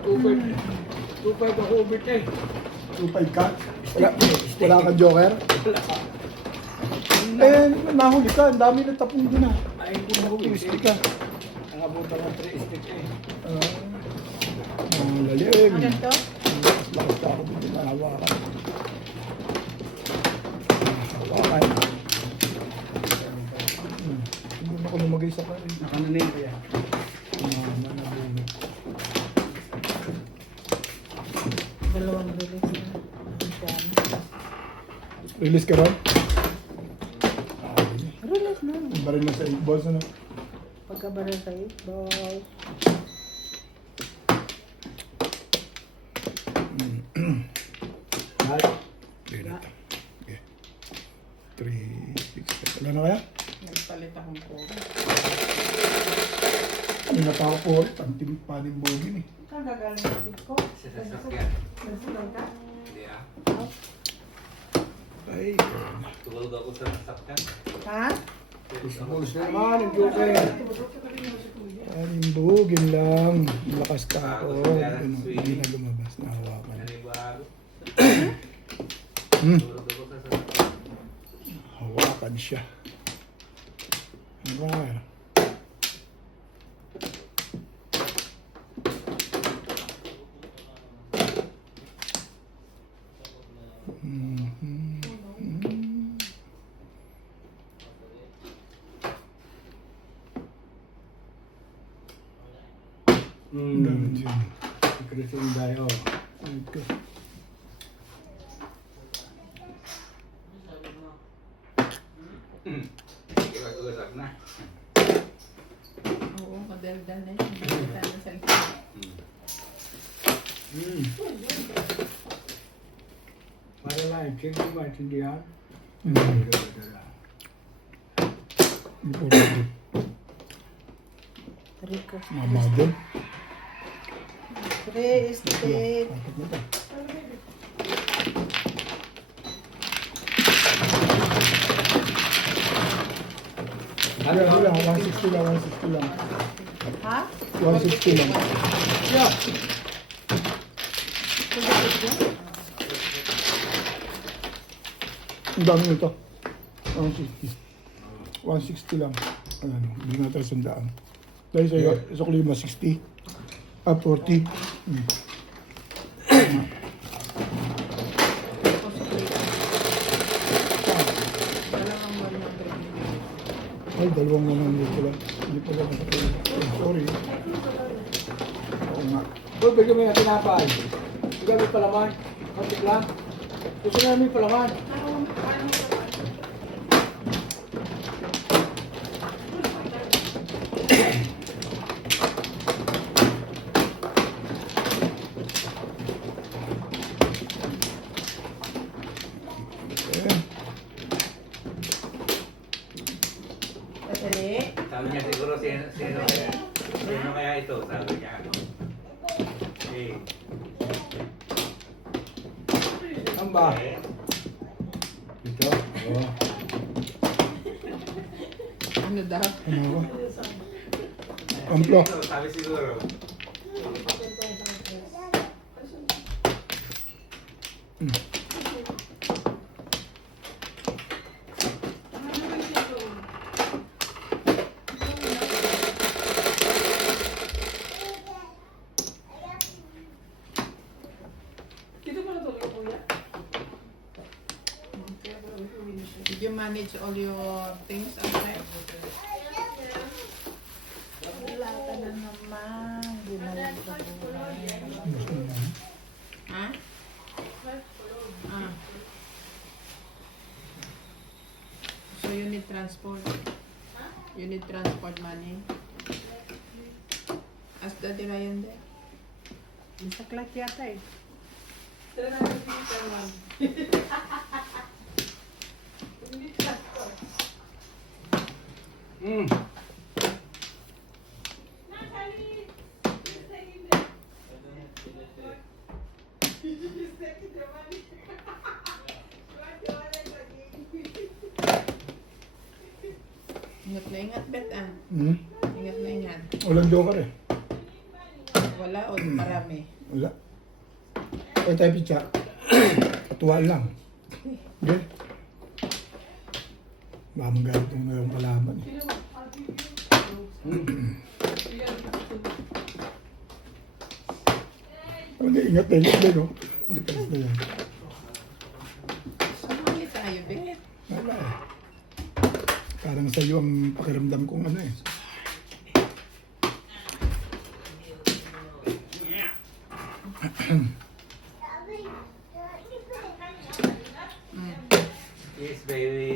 2.5 ako ubit eh. 2.5 ka? Wala kang joker? Eh, nahuli ka. Ang dami na tapong doon ah. Ay, kung ako Stick ka. Nakabuta ng 3 stick eh. Lalim. Ano to? Lakas ka ako dito na hawakan. Hawakan. Hindi na ako lumagay sa karin. Nakananin ko yan. Manabunod. Dalawang release na. Release ka ba? Release na. Baril na sa 8 balls ano? Pagkabaral sa 8 balls. Ay, Okay na ito. Okay. 3, 6, 7. Wala na kaya? Nagpalit akong puro. Kanina pa ako po ulit. Ang paning bogin eh. Saan gagaling yung tip ko? Sa sasakyan. Nagsilang ka? Hindi ah. Ay, Tulog ako sa sasakyan. Ha? push na naman ang joker. paning bogin lang. Lakas ka ako. Ah, Hindi na lumabas. Nahawakan. Nanibago. Hmm. Tulog ako sa sasakyan. Hawakan siya. Alright. Dami dyan. Secret yung dayo. Ito. Ugat-ugat na. Oo, madaldal eh. Hindi kita na sa likod. Para lang, check mo ba intindihan? Rico. Mama dyan. Three stick. Bakit na ba? Wala, wala. 160 lang, 160 lang. Ha? 160 lang. Yeah. Ang dami nito. 160. 160 lang. Ayan, hindi natin sandaan. Dahil sa klima, 60. 40. Wala kang 100. Ay, dalawang naman dito lang. Hindi pala nakaklima. Sorry. Oo nga. Uy, bigyan mo yung tinapay. Bigyan mo yung palaman. Kontik lang. Gusto namin yung palaman. Eh, Madali. Sabi niya siguro sino kaya ito? Sabi niya. Eh. Ang ba? ito. Oo. Ano daw? Ano ako? Amplo. Sabi siguro. Did you manage all your things outside? Wala ka na naman. Ginawag sa buhay. Ha? Ah. So you need transport? You need transport money? Ask Daddy Ryan there. Isa clock yata eh. Ingat na ingat, Bet ah. Hmm? Ingat na ingat. Walang joker eh. Wala o Marami. Wala. Kaya tayo pizza. Katuwaan lang. Okay? Baka magalit nung ngayong kalaban eh. Ingat na no? Ingat na yan. Sumali tayo, Bek. Wala eh. Parang sa'yo ang pakiramdam kong ano eh. Yes, baby.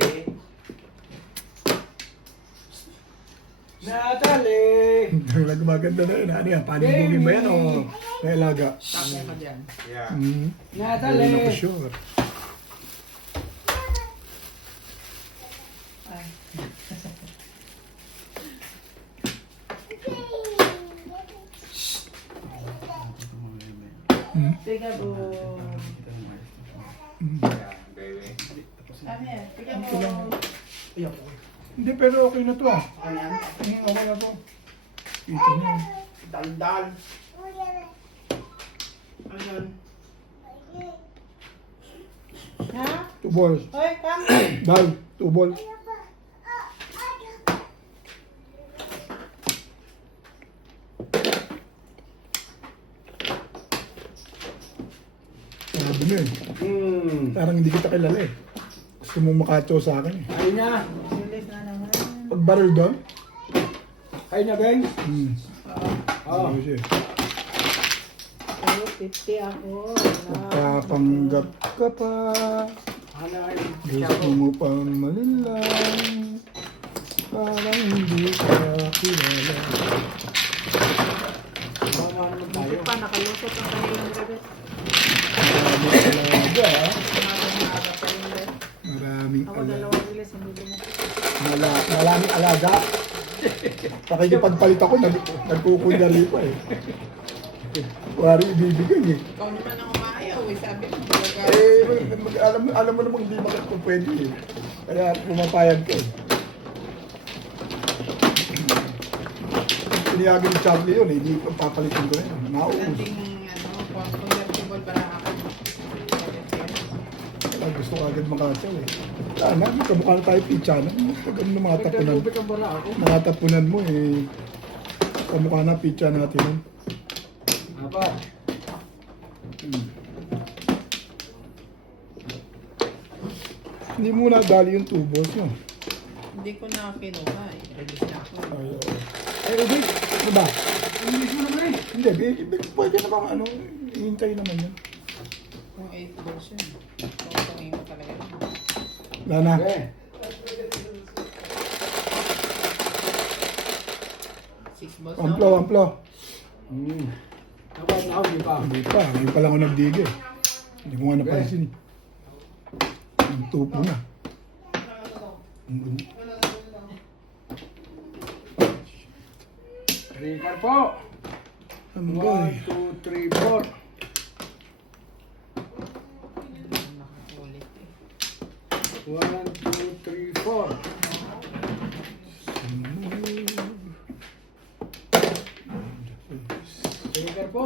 Natalie! Nagmaganda na yun. Ano yan? Panibugin ba yan o may alaga? Tama ka dyan. Yeah. Hmm. Natalie! Hindi na ko sure. Ay. Hmm. Tiga po. Yeah, baby. Kami yan. Tiga po. Hindi, pero okay na to ah. Ayan. Okay na to. Ito na yun. Daldal. Ano yun? Ha? 2 balls. Hoy, come. Dal, 2 balls. Sabi mo eh. Parang hindi kita kilala eh. Gusto mong makacho sa akin eh. Ayun na! Sulit na naman. Pag barrel doon? Ayun na, Beng! Oo. Ano siya eh. Oh, 50 ako. Pagkapanggap ka pa. Ano ayun? Gusto mo pang manilang. Parang hindi ka kilala. Tama naman tayo. Pa, nakalusot ang kanilang rebet. Maraming alaga. Maaga pa yung rebet. Maraming Ako alaga. dalawang bilis, hindi mo. Maraming alaga. Pakikipagpalit ako, nagkukunyari pa eh. Wari ibibigay eh. Ikaw naman ang umayaw eh. Sabi mo, Alam mo namang hindi makit kung pwede eh. Kaya pumapayag ko eh. Piniyagan ni Charlie yun eh, hindi ko papalitin ko na yun. Naubos. dating convertible para ako. Kaya gusto ko agad makataw eh. Sana, kamukha na tayo pizza na. Pag ano mga tapunan. Nagtatubig ang bala ako. Mga tapunan mo eh. Kamukha na pizza natin yun. Apa? Hindi mo na dali yung tubos no? Hindi ko na kinuha eh. Release na ako. Ay, Ubi, ano ba? English mo naman eh. Hindi, pwede na bang ano, hihintay naman yun. Kung 8 balls yun. Kung tungin mo talaga yun. Wala na. Okay. 6 balls Amplo, no? amplo. Dapat na ako, di pa. Hindi pa, hindi pa lang ako nagdigil. Hindi ko nga napansin. Ang tupo na. Ricard po. Ano ba 1, 2, 3, 4. Nakaulit eh. 1, 2, 3, 4. Ricard po.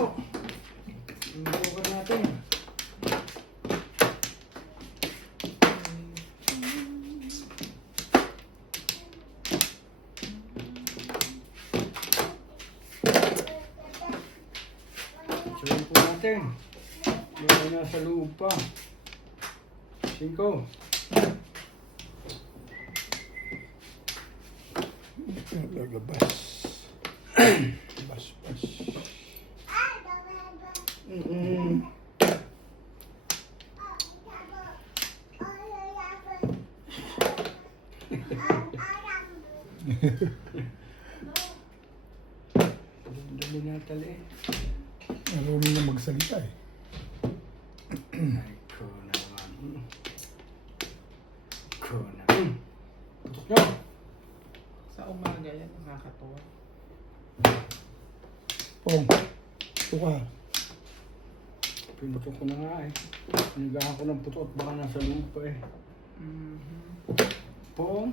Ang bukan natin. Sabihin po natin. Yung nasa loob pa. 5. Lagabas. Bas, bas. Dali na tali. Marunong na magsalita eh. Ay, ko naman. Ko naman. Tutok nyo. Sa umaga yan, nakakatuwa. Pong, tuka. Pinutok ko na nga eh. Pinigahan ko ng puto at baka nasa lupa eh. Pong.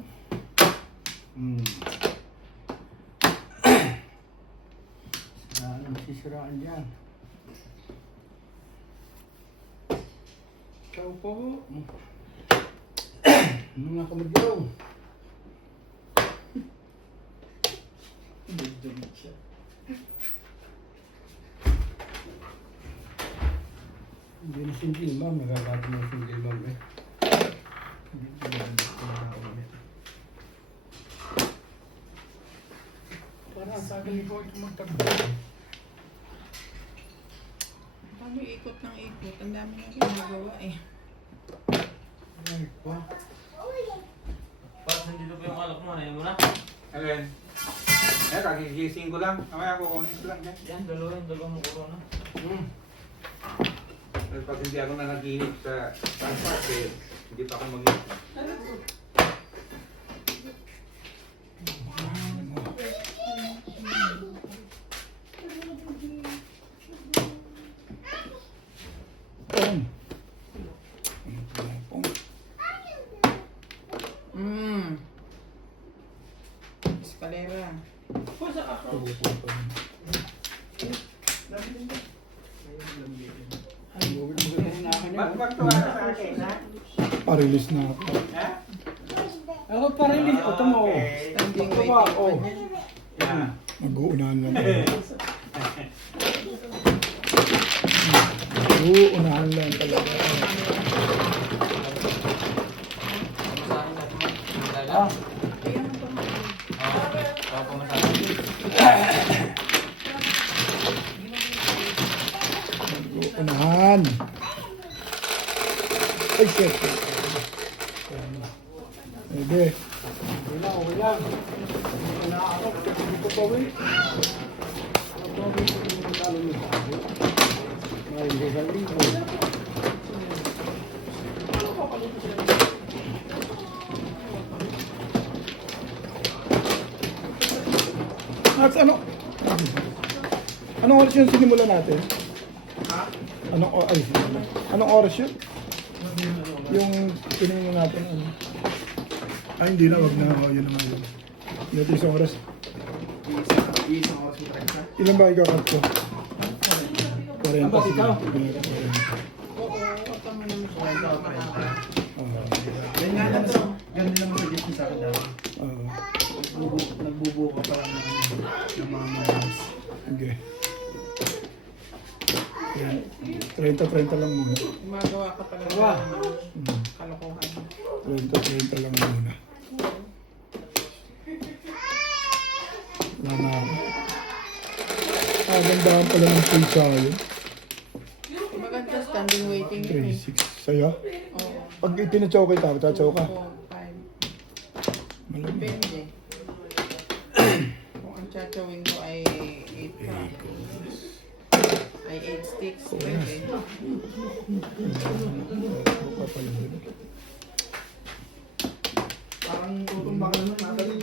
Ano masisiraan dyan. Ciao po. Mga kamagyaw. Hindi na single ma'am, nagagawa na single ma'am eh. Hindi na single. Parang sa akin ko ito magtagpo. Paano ikot ng ikot? Ang dami na ginagawa eh. Ay, pa. Pas, nandito pa yung alak mo. Ano mo na? Ano yan? Eh, kagigising ko lang. Mamaya kukunin ko lang yan. Yan, dalawang corona. Pag hindi ako nanaginip sa transport, eh, hindi pa ako mag-inip. Eskalera. Magtuwa sa akin, ha? Pa-release na ako. Ha? Ako pa rin eh. Ito mo. Standing Ito waiting ba? pa Oh. niya. Yeah. Mag-uunahan lang ako. Mag-uunahan lang talaga. Ah, Ayan ang pamain. Mag-uunahan. Ay, shit. Pwede. okay lang, okay lang. Hindi ko nakaakot. Hindi ko pawin. Ang pawin ko yung talo mo sa akin. May isang linggo. Max, ano? Anong oras yung sinimula natin? Anong oras yun? Yung tinignan natin, ano? Ay, hindi na, wag na. Oh, yun naman yun. Ito isang oras. Isang oras mo tayo. Ilan ba ikaw ko? 40. Ang ba't ikaw? Oo, ito mo naman siya. Ganyan lang to. Ganyan lang sa Disney sa akin dati. Nagbubuo ka pa lang ng mga mayas. Okay. Yan. 30 lang muna. Gumagawa ka pala Gawa. ng kalokohan. 30 lang muna. Wala na ako. Gandahan pala ng full sa'yo. Maganda standing waiting yun 3, eh. 6. Sa'yo? Oo. Pag ipinachow kita, tachow ka. 4, 5. Malamig. Depende. Kung ang chachawin ko ay 8 pa. Ay 8 sticks. Pwede. Parang tutumbang naman. Madali.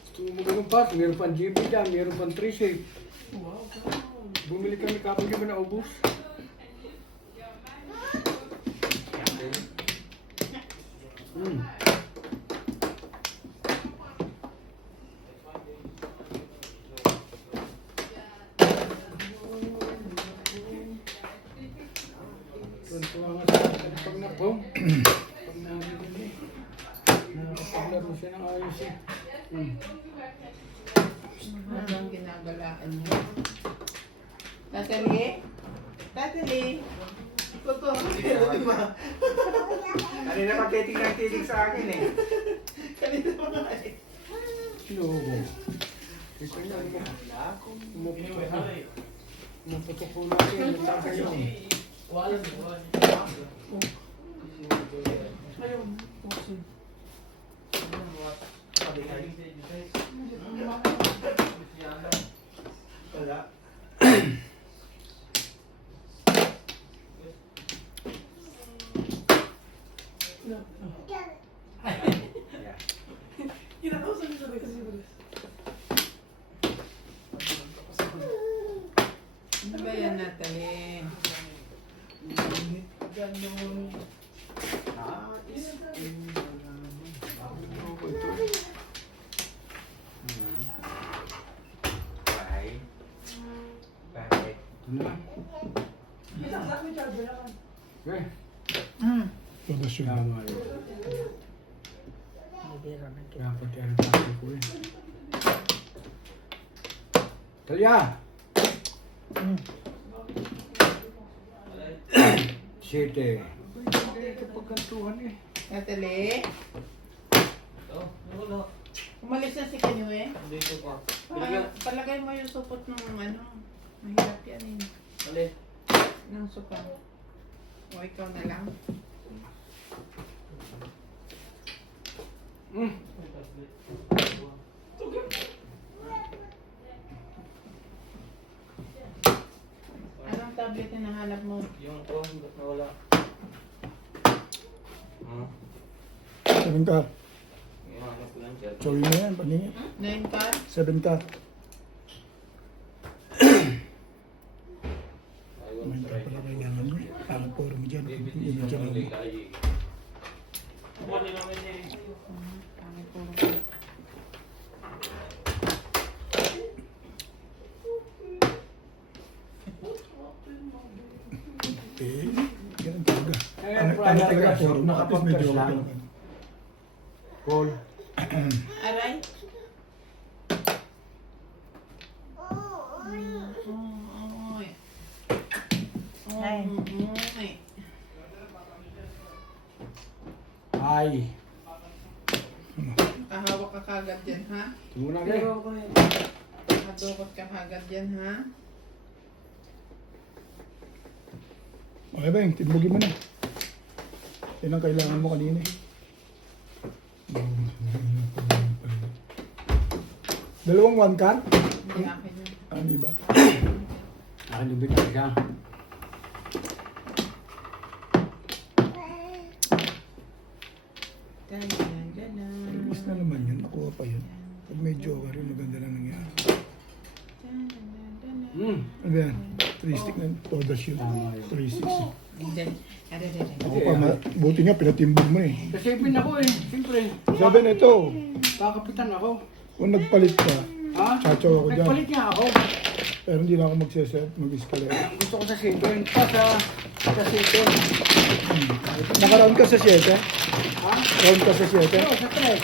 Gusto mo ganun pa? Meron pang GB dyan. Meron pang 3 shape. Bumili kami kapag di ba naubos? Tuntua nga sa akin pag napong. Pag nabibili. Nakapaglaro siya ng ayos eh. Ano ang ginagalaan niyo? Tatali? Tatali? Kanina pa titig sa akin eh. Logo. Ito yan mo. Umuputok ko natin. Nagtaka yun. Wala. Ano ba yan, Natalie? Ganun. Ano na? Okay. Potassium. Tama yun. Kaya pati ang sabi ko eh. Talya! Siyete. Ito pagkantuhan eh. Natalie, Oh, wala. umalis na si Kanyue. Dito pa. Palagay mo yung supot ng ano. Mahirap yan eh. Alin? Ng supa. O ikaw na lang. Anong tablet yung nahanap mo? Yung ba't nawala? Ah, 7 ka. yung hanap ko lang siya. Chowin mo yan, paningin. 9 ka? 7 ka. Ayaw Kumain sa ka pala kailangan mo. Ang poro mo dyan. David Hindi mo dyan Lee mo. Kay. Kumain namin eh. Pangit po. Eh, ganun talaga. Eh, Ano Friday talaga ka, poro mo. At least medyo nakapagkas lang. okay. Call. Aray? Oy. Oy. Ay. Kahawak ka kagad dyan, ha? Muna kayo. Kadukot ka kagad dyan, ha? Okay ba yung timbugin mo na. Yan ang kailangan mo kanina eh. Dalawang 1 car? Hindi akin yun. Ah, di ba? Akin yung bitak siya. Imbis na naman yun, nakuha pa yun. Pag may joker yun, maganda lang nangyari. Ano ba yan? 3 stick na potassium. Tama yun. 3-6. Ako pa, buti nga, pinatimbog mo eh. Kasi pin ako eh. Siyempre. Sabi na ito, Kakapitan ako. kung nagpalit ka, Ha? Chacho ako dyan. Nagpalit nga ako. pero hindi na ako mag-escalate. Gusto ko sa season. Sa season. Naka-round ka sa 7? Ha? Round ka sa 7? Oo, sa tres.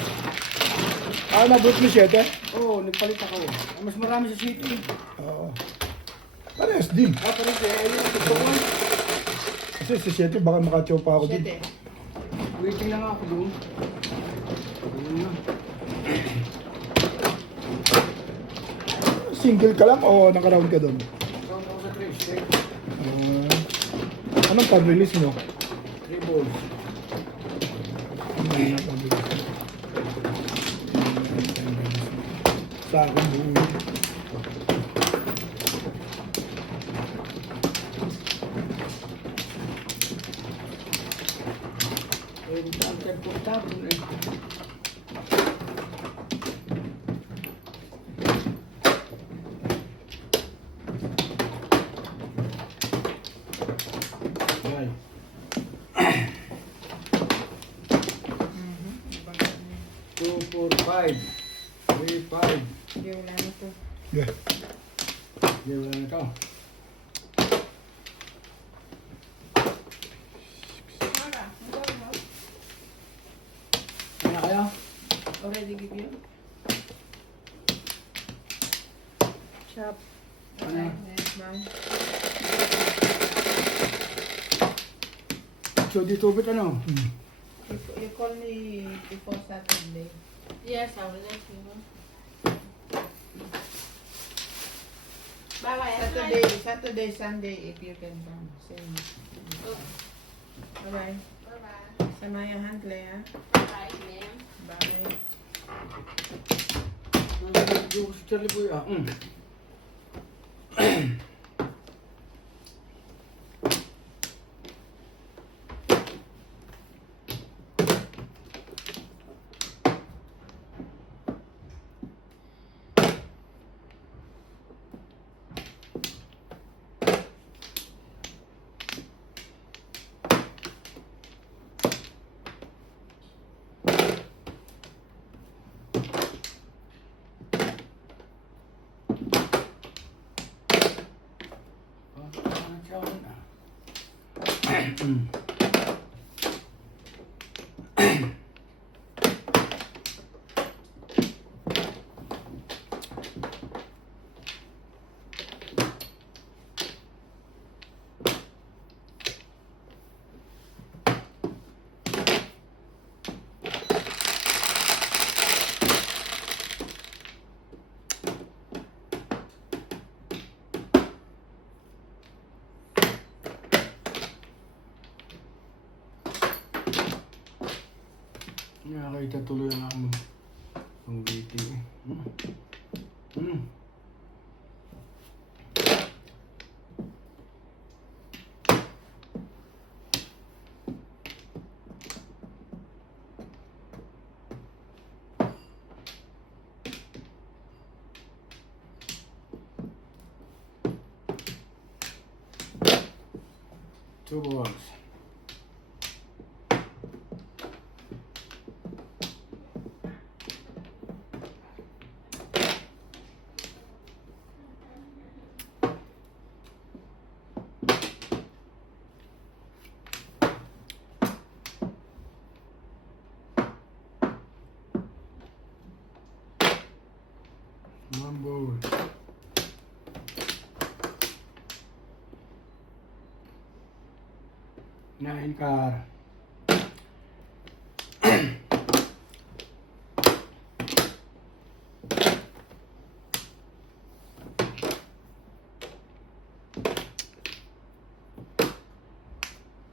Ah, nabot mo 7? Oo, nagpalit ako. Mas marami sa city. Oo. Parehas din. Ah, pero ayun ang gusto ko. Kasi sa 7, baka makachow pa ako din. 7. Waiting lang ako doon. Ayun na. Single ka lang o naka-round ka doon? Count ako sa tres. Anong pag-release mo? 3 balls. Ano yung pag-release mo? Sa akin, buo. Ayun, tapon eh. Yan. Two, 4, 5. 3, 5. Hindi, wala na to. Yeah. Yan wala na ito. Kaya kayo? Already give you? Chop. Ano? Next one. So dito bit ano? You call me before Saturday. Yes, I will let you know. Bye-bye. Saturday, Sunday, if you can come. Same. Bye-bye. Bye-bye. Samaya Handle, ha? Bye, ma'am. Bye. Yung si Charlie Boy ah. Nakakita tuloy ang amo. Ang waiting eh. Two balls. One ball. Nine car.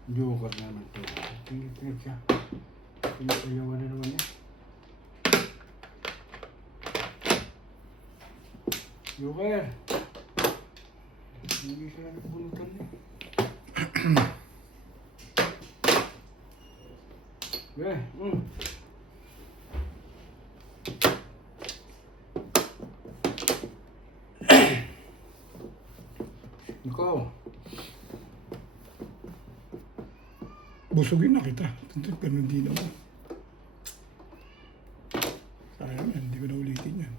Joker naman to. Tingit siya. Pinapayawan na naman niya. Joker! Hindi siya nagbunutan eh. Okay. Ikaw. Busugin na kita. Ganun din ako. Sayang yan, hindi ko na ulitin yan.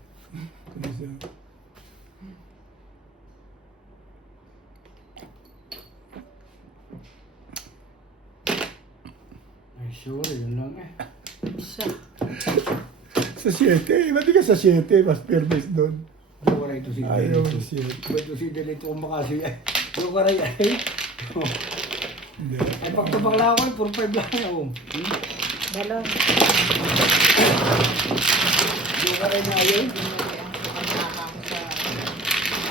Kundi sa... Ay, sure, yun lang eh. Isa. Sa 7, ba't di ka sa 7? Mas fair base doon. Joker ito si Ayaw Delito. sa 7. Ito si Delito kung makasi eh. Joker ay ay. Hindi. Ay, pagtabakla ako eh, puro 5 lang ako. Balon. Joker ay na ayaw. Nakakama ko sa...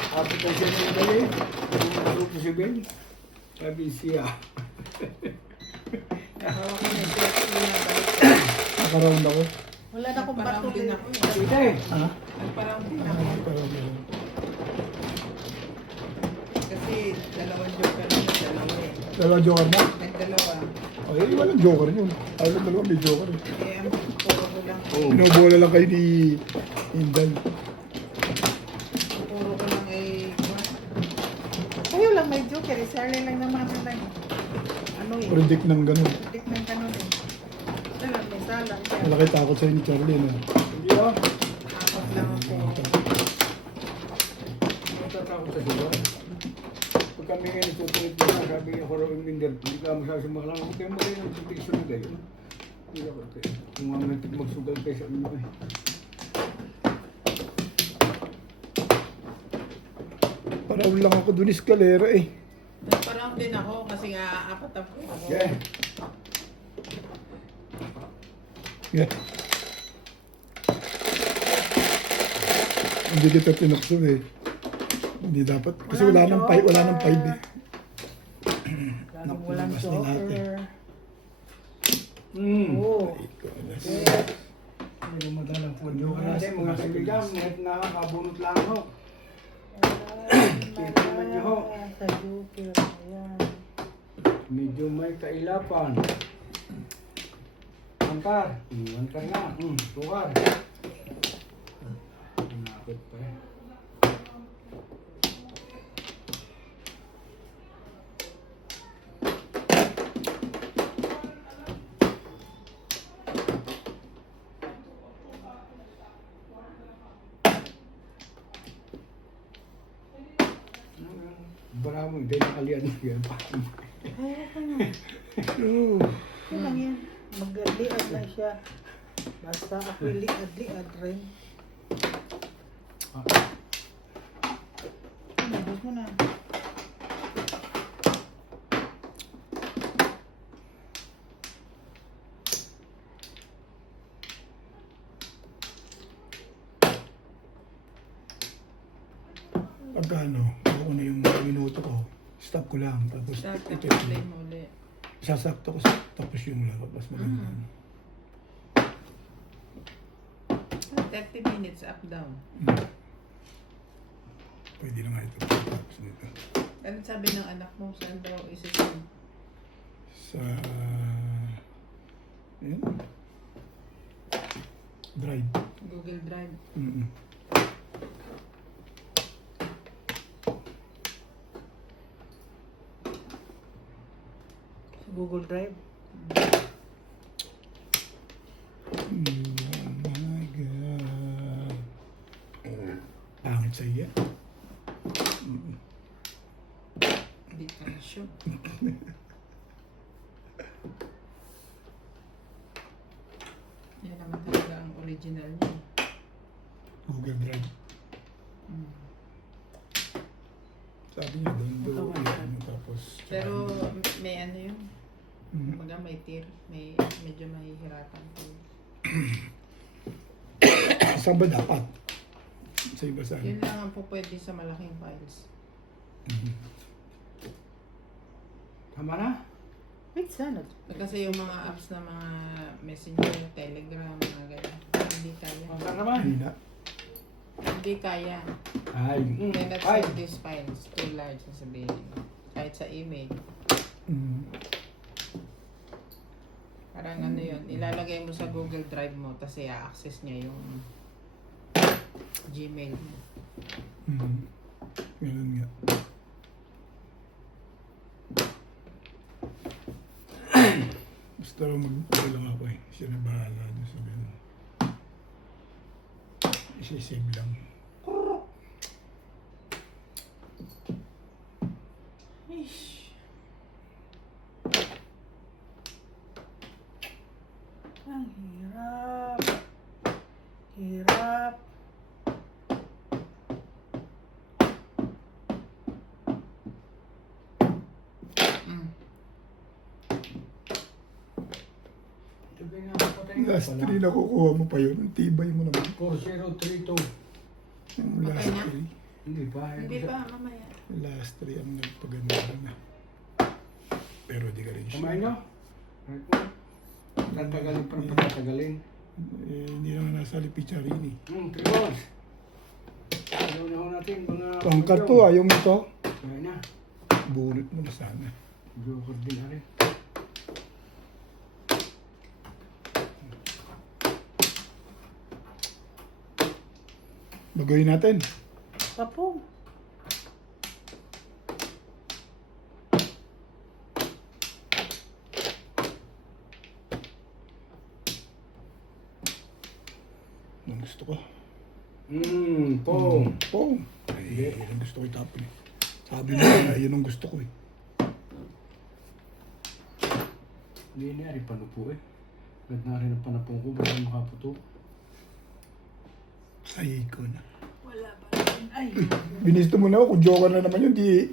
Kapit ang siya ng dali. Pumasok si Ben. Sabi siya. Hawak ko na yung set ko na balik. Nakaround ako. Wala na akong Parang bato din din ako ako. eh. Sige. Ha? Parang din ako. Nakaround ako. Kasi dalawang joker na dalawa eh. Dalawa joker na. Nagdalawa. Ay, walang joker yun. Ayaw lang dalawa may joker. Eh, ang puro ko lang. Binobola lang kayo ni Inday. Puro ko lang eh. Kayo lang may joker eh. Sarli lang naman na ano eh. Predict ng ganun. Tik ng kanon eh. Salam, may salam. Malaki takot sa'yo ni Charlie na. Hindi ah. Apat lang ako. Natatakot sa siya. Pag kami ngayon natutulit na sabi niya ko raw yung minder, hindi ka masasimaklang. Huwag kayo magayon ng tubig na gayon. Hindi ako kayo. Kung mga magsugal kayo sa inyo eh. Parang lang ako dun eskalera eh. Nagparang din ako kasi nga apat ako. Yeah. Yeah. Hindi kita tinakso eh. Hindi dapat. Kasi wala nang 5 eh. Lalo walang Napas na natin. joker. Oh. Oo. Hindi ko madalang po. Joker natin mga kaibigan. Kahit nakakabunot lang ako. Kita naman niyo ho. Sa joker. Ayan. Medyo may kailapan. Angkar. Angkar na. Tukar. Nakakit pa eh. Bravo, hindi nakalian mo yan. Ayaw ka nga. Oh. Yun lang yan. Mag-liad lang siya. Basta ako liad rin. Nabos mo na. Pagka ano, ako na yung mga minuto ko, stop ko lang. Tapos Start ito na play mo ulit. sasakto ko tapos yung lalabas maganda. 30 minutes up down. Pwede na nga ito. Tapos nito. Ano sabi ng anak mo? Saan daw isa-send? Sa... Yun. Drive. Google Drive. Mm-mm. Sa Google Drive. Oh my God. Pangit sa iya. Hindi ka na sure. Yan naman talaga ang original niya. Google Drive. Sabi niya doon doon. Tapos... Pero may ano yun. Mm. Kumbaga may tier. May medyo mahihirapan ko. Saan ba dapat? Sa iba saan? Yun lang ang po pwede sa malaking files. Tama na? Wait, sana. Kasi yung mga apps na mga messenger, telegram, mga ganyan. Hindi kaya. Baka naman. Hindi na. Hindi kaya. Ay. May not Ay. send these files. Too large sasabihin. Kahit sa email. Mm. Parang ano yun, ilalagay mo sa Google Drive mo, tapos i-access niya yung Gmail mo. Mm. Ganun nga. Basta lang lang ako eh. Siya na bahala doon sa ganun. Isi-save lang. Ish. Ang hirap. Hirap. Last 3 na kukuha mo pa yun. Ang tibay mo naman. 4032. Yung last Okay na? 3. Hindi pa. Hindi pa, mamaya. Last 3 ang nagpaganda na. Pero di ka rin siya. Kumain nyo? Tatagalin pa rin patatagalin. Eh, hindi naman nasa Lipicharini. 3 hours. Ayaw na ho natin mga... Pangkat to, ayaw mo to. Kumain na. Bunot mo na sana. Joker din na rin. Bagawin natin. Papo. Ang gusto ko. Po. Oh. Ay, yun ang gusto ko itapon eh. Sabi mo na, yun ang gusto ko eh. Hindi na rin panupo eh. Ba't na rin ang panapong ko, baka makaputo. Ay, ko na. Wala pa rin. Ay, Binisto mo na ako, kung joker na naman yun, di...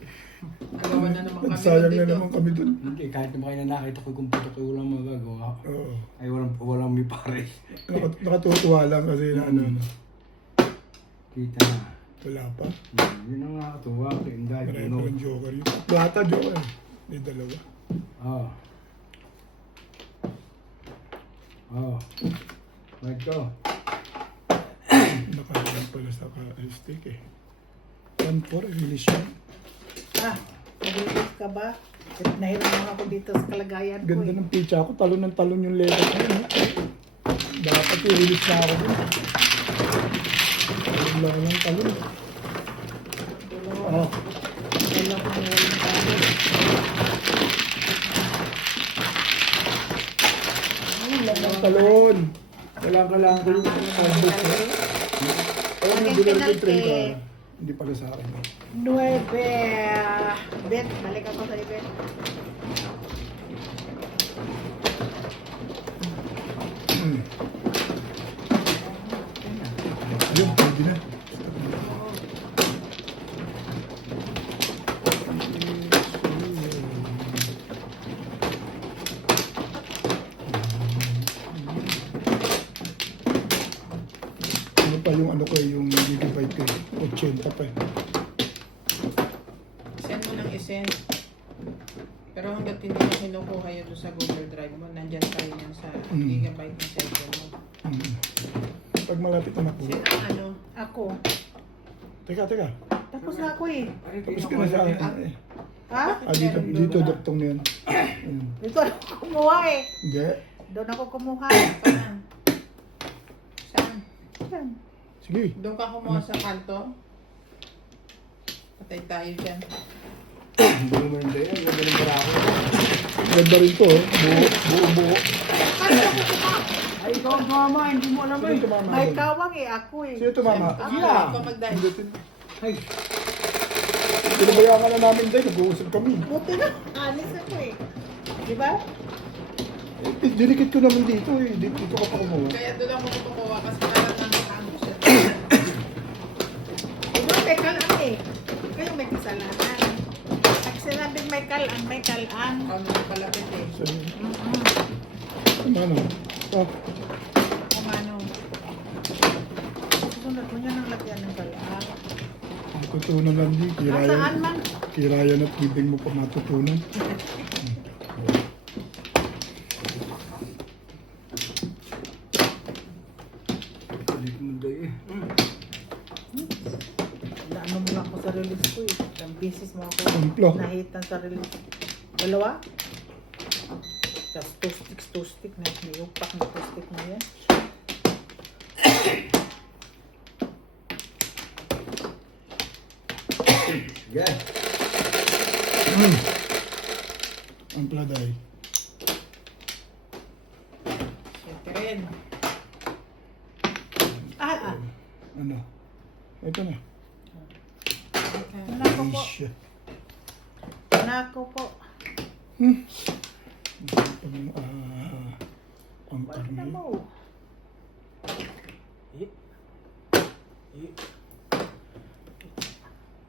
nagawa na naman kami Sayang na dito. naman kami dun. Hindi, kahit naman kayo na nakita ko kung puto ko, walang magagawa. Oo. Ay, walang may pare. Nakatutuwa lang kasi na ano. Kita na. Wala pa. Yun ang nakakatuwa. Hindi, Marami puno. pa ng joker yun. Plata joker. May dalawa. Oo. Oo. Right ko. Nakalang pala sa ka-stick eh. 1-4, release yun. Ah, nag-release ka ba? Nahirapan ako dito sa kalagayan ko Ganda eh. ng pitcha ako, talon ng talon yung letter ko yun. Dapat i-release na ako dun. Talon lang ng talon. Oh, Wala ko na walang tao. lang ng talon. Kailangan ko lang yung albus. Oh, Akin yung bilang penalty. yung 30. Hindi pala sa akin. 9. Bet, balik ako sa event. Pwede na. Oo. Ano pa yung ano ko eh, yung gigabyte ko eh. 80 pa eh. Send mo ng isend. Pero hanggat hindi mo kinukuha yun doon sa Google Drive mo, nandyan pa rin yan sa gigabyte ng cellphone mo. Mm. Pag malapit na makuha. Send ang ano? Ako. Teka. Tapos na ako eh. Tapos ka na sa akin eh. Ha? Dito duktong na yan. Dito ako kumuha eh. Hindi. Doon ako kumuha. Saan? Saan? Saan? Sige. Doon ka kumuha sa kanto? Patay tayo dyan. Hindi naman hindi yan. Hindi naman marako. Ganda rin to. Buo. Ay, ikaw ang mama. Hindi mo alam Sino eh. tumama? May kawang eh, ako eh. Sino tumama? Ako, Sila. ikaw magdahil. Ay, Pinabayaan ka na namin dahil nag-uusap kami. Buti na. Alis ako eh. Di ba? Eh, dinikit ko naman dito eh. Dito ka pa kumuha. Kaya doon ako kukuha kasi parang nakakaano siya. Doon may kalaan eh. Kayo may kasalanan. Pag sinabing may kalaan, may kalaan. Ano na palapit eh. So, ano? Oh, Kumano. Susunod mo niya ng lagyan ng kalaan. matutunan lang di. Nasaan man? Kirayan at bibing mo pa matutunan. hindi mo hindi eh. Naano mo lang ako sa release ko eh. Ilang beses mo ako Templo. nahitan sa release. Dalawa? Tapos two stick na. May upak na 2 stick na yan. Yan. Ang pladay. Siyempre rin. Ah. Ano? Ito na. Nako po. Shit. Nako po. Ang Wala karne. mo.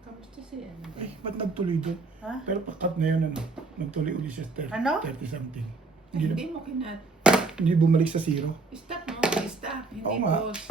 Kamusta si ano? Eh, ba't nagtuloy doon? Ha? Pero pakat na yun, ano? Nagtuloy uli siya 30, Ano? 30 something. Hindi mo kinat. Hindi bumalik sa zero. Stop mo. Stop. Hindi Oo nga. pause.